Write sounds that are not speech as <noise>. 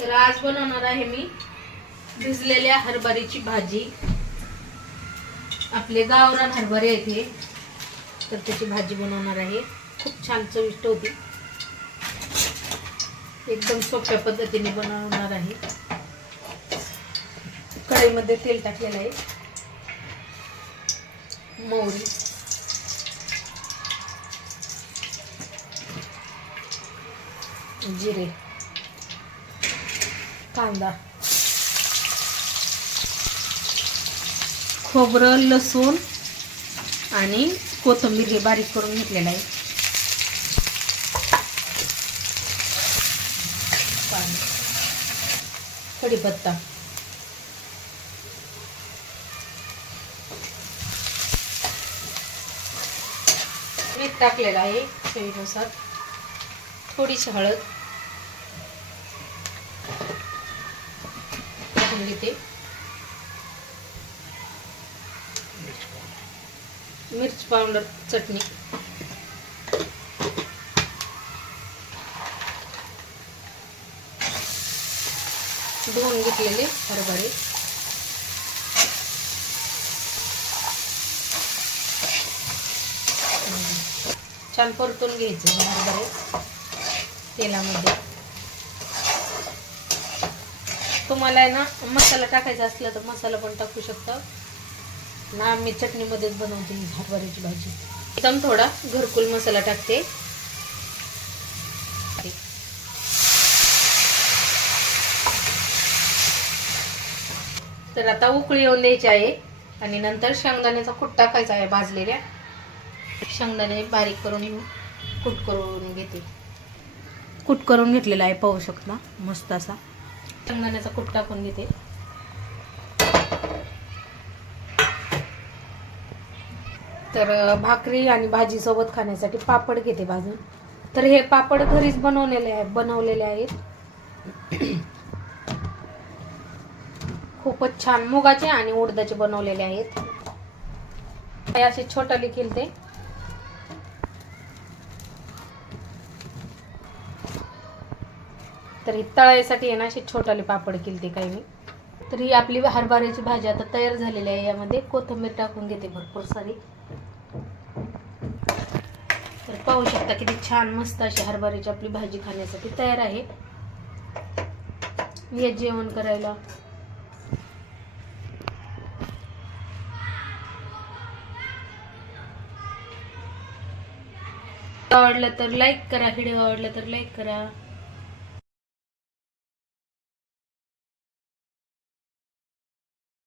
तर आज बनवणार आहे मी भिजलेल्या हरभऱ्याची भाजी. आपले गावरान हरभरे येथे तर त्याची भाजी बनवणार आहे. खूप छान चविष्ट होती. एकदम सोप्या पद्धतीने बनवणार आहे. कढईमध्ये तेल टाकलेलं आहे. मोहरी. जिरे. कांदा. खोबरं लसूण आणि कोथिंबीर हे बारीक करून घेतलेलं आहे. पाणी कढीपत्ता. मीठ टाकलेलं आहे चवीनुसार. थोडीशी हळद. टाकून घेते. मिर्च पावडर चटणी. धुवून घेतलेले हरभरे. छान परतून घ्यायचे हरभरे तेलामध्ये. तुम्हाला आहे ना मसाला टाकायचा असला तर मसाला पण टाकू शकता. ना मी चटणीमध्येच बनवते हरभऱ्याची भाजी. एकदम थोडा घरकुल मसाला टाकते. तर आता उकळी येऊन द्यायची आहे आणि नंतर शेंगदाण्याचा कूट टाकायचा आहे भाजलेल्या. शेंगदाणे बारीक करून कुट कूट करून घेते. कूट करून घेतलेला आहे पाहू शकता मस्त असा. शेंगदाण्याचा कूट टाकून घेते तर भाकरी आणि भाजी सोबत खाण्यासाठी पापड घेते भाजून तर हे पापड घरीच बनवलेले आहे बनवलेले आहेत. <clears throat> खूपच छान मुगाचे आणि उडदाचे बनवलेले आहेत. हे असे छोटाले केलते तर ही तळायसाठी आहे ना अशी छोटाले पापड केलते काही मी. तर ही आपली हरभऱ्याची भाजी आता तयार झालेली आहे. यामध्ये कोथिंबीर टाकून घेते भरपूर सारी. तर पाहू शकता किती छान मस्त अशी हरभऱ्याची आपली भाजी खाण्यासाठी तयार आहे. हे जेवण करायला आवडलं तर लाईक करा व्हिडिओ आवडला तर लाईक करा.